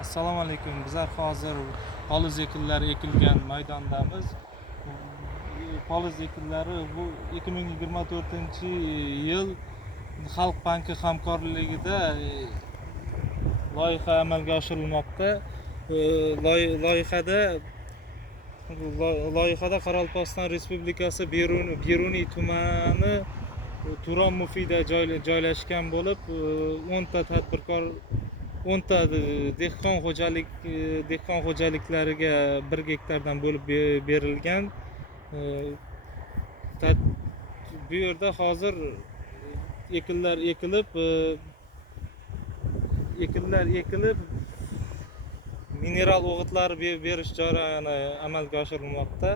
Assalomu alaykum. Bizlar hozir poliz ekinlari ekilgan maydondamiz. Poliz ekinlari bu 2024-yil Xalq banki hamkorligida loyiha amalga oshirilmoqda. Loyihada Qoraqalpog'iston Respublikasi Beruniy tumani Turon Mufida joylashgan bo'lib, 10 ta tadbirkor 10 ta dehqon xo'jaliklariga 1 gektardan bo'lib berilgan. Bu yerda hozir ekinlar ekilib mineral o'g'itlar berish jarayoni amalga oshirilmoqda.